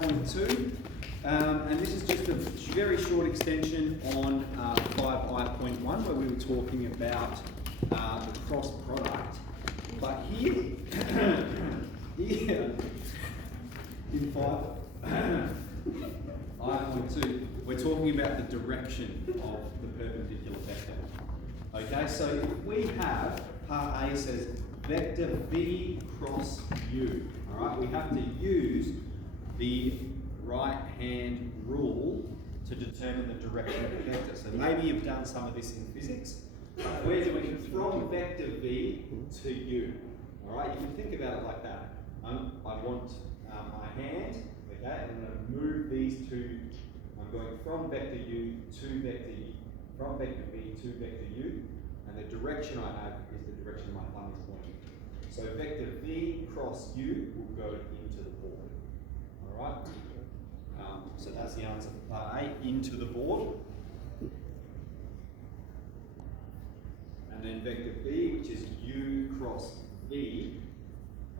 5I.2, and this is just a very short extension on 5I.1 where we were talking about the cross product. But here in 5I.2, we're talking about the direction of the perpendicular vector. Okay, so if we have, part A says vector V cross U, all right, we have to use the right-hand rule to determine the direction of the vector. So maybe you've done some of this in physics. We're doing from vector V to U, all right? You can think about it like that. I want my hand, okay, and I'm going to move these two. I'm going from vector U to vector U, from vector V to vector U, and the direction I have is the direction my thumb is pointing. So vector V cross U will go into the board. All right? So that's the answer for part A, into the board. And then vector V, which is U cross V.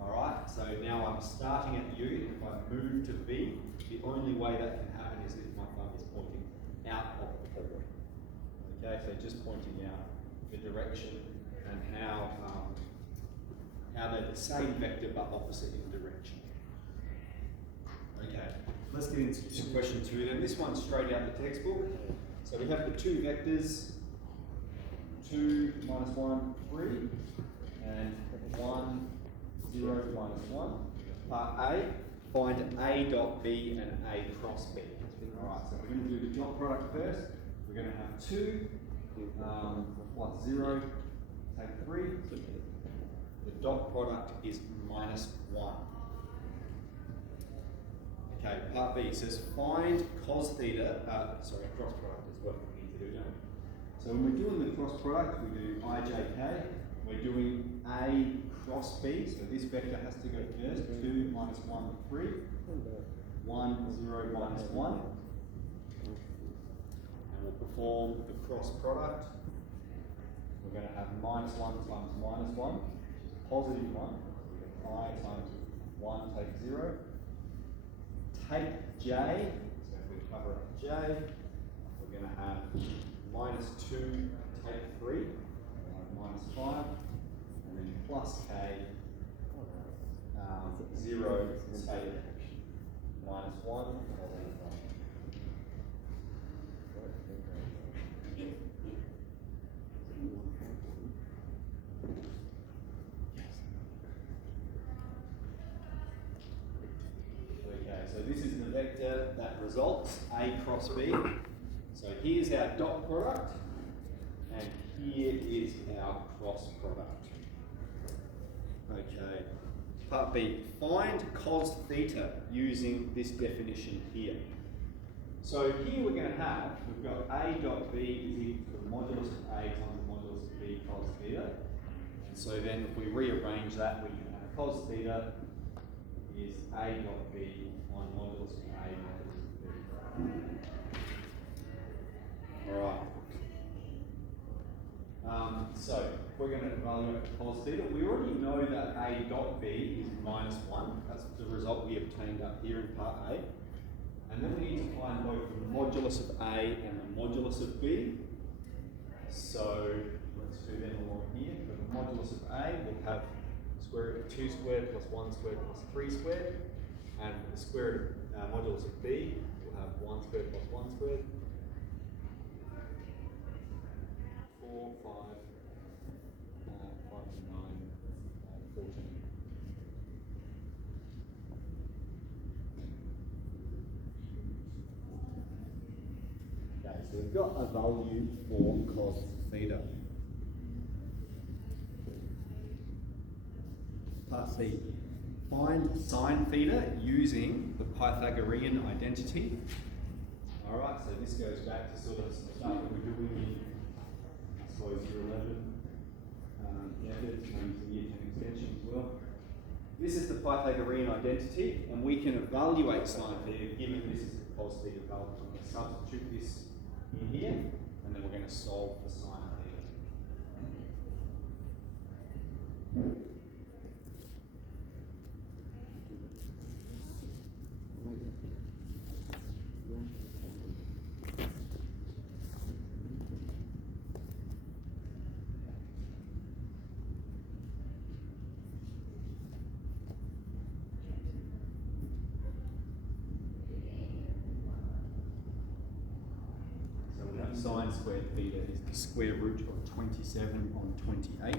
All right? So now I'm starting at U. If I move to V, the only way that can happen is if my thumb is pointing out of the board. Okay, so just pointing out the direction and how they're the same vector but opposite in direction. Okay, let's get into question 2 then. This one's straight out the textbook. So we have the two vectors, 2 minus 1, 3, and 1, 0, minus 1. Part A, find A dot B and A cross B. Alright, so we're going to do the dot product first. We're going to have 2 plus 0, take 3. The dot product is minus 1. Okay, part B says find cos theta, cross product is what we need to do, don't we? So when we're doing the cross product, we do IJK. We're doing A cross B, so this vector has to go first. 2 minus 1, 3. 1, 0, minus 1. And we'll perform the cross product. We're going to have minus 1 times minus 1, which is positive 1. I times 1 take 0. Take J, so if we cover up J, we're going to have minus 2 take 3, minus 5, and then plus K, 0 take minus 1, so this is the vector that results, A cross B. So here's our dot product, and here is our cross product. Okay, part B, find cos theta using this definition here. So here we're going to have, we've got A dot B is equal to the modulus of A times the modulus of B cos theta. And so then if we rearrange that, we can have cos theta is A dot B on modulus of A modulus of B. Alright. So we're going to evaluate the cos theta. We already know that A dot B is minus 1. That's the result we obtained up here in part A. And then we need to find both the modulus of A and the modulus of B. So let's do them along here. For the modulus of A, we'll have square root of 2 squared plus 1 squared plus 3 squared. And for the square root of modulus of B, we'll have 1 squared plus 1 squared. 4, 5, 5, 9, 14. Okay, so we've got a value for cos theta. Part C. Find sine theta using the Pythagorean identity. Alright, so this goes back to sort of some stuff that we're doing in, I suppose, year 11 methods, maybe some year 10 extension as well. This is the Pythagorean identity, and we can evaluate sine theta given this is the cos theta value. I'm going to substitute this in here, and then we're going to solve for sine theta. sine squared theta is the square root of 27 on 28.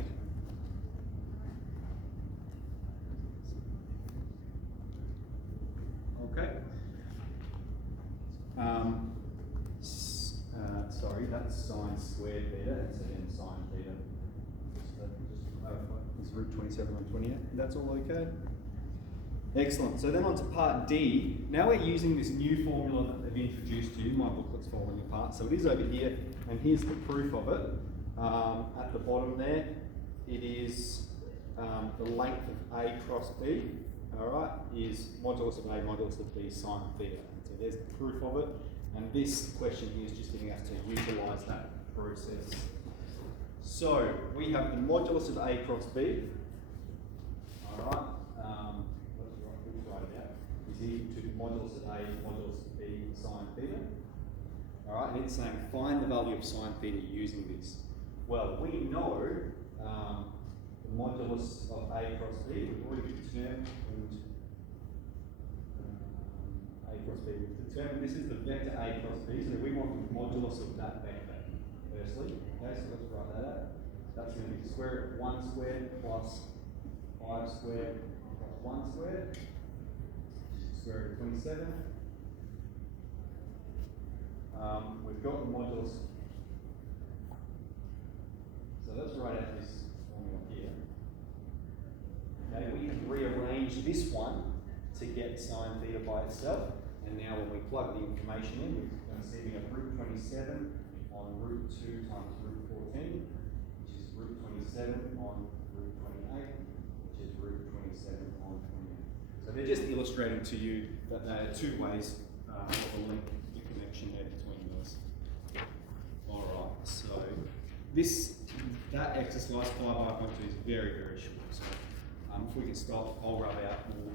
Okay. Sorry, that's sine squared theta. That's again sine theta. Just to clarify, is root 27 on 28. That's all okay? Excellent. So then on to part D. Now we're using this new formula that they've introduced to you. My booklet's falling apart. So it is over here, and here's the proof of it. At the bottom there, it is the length of A cross B, all right, is modulus of A modulus of B sine theta. So there's the proof of it. And this question here is just getting us to utilise that process. So we have the modulus of A cross B, all right. Is equal to modulus of A modulus of B sine theta. Alright, and it's saying find the value of sine theta using this. Well, we know the modulus of A cross B, we've already determined A cross B. We've determined this is the vector A cross B, so we want the modulus of that vector, firstly. Okay, so let's write that out. That's going to be the square root of 1 squared plus 5 squared plus 1 squared. Square root of 27. We've got the modulus. So let's write out this formula here. Okay, we can rearrange this one to get sine theta by itself. And now when we plug the information in, we're going to see we have root 27 on root 2 times root 14, which is root 27 on root 28, which is root 27 on 28. So they're just illustrating to you that there are two ways of a link, the connection there between those. Alright, so that exercise 5I.2 is very, very short. So if we can stop, I'll rub out more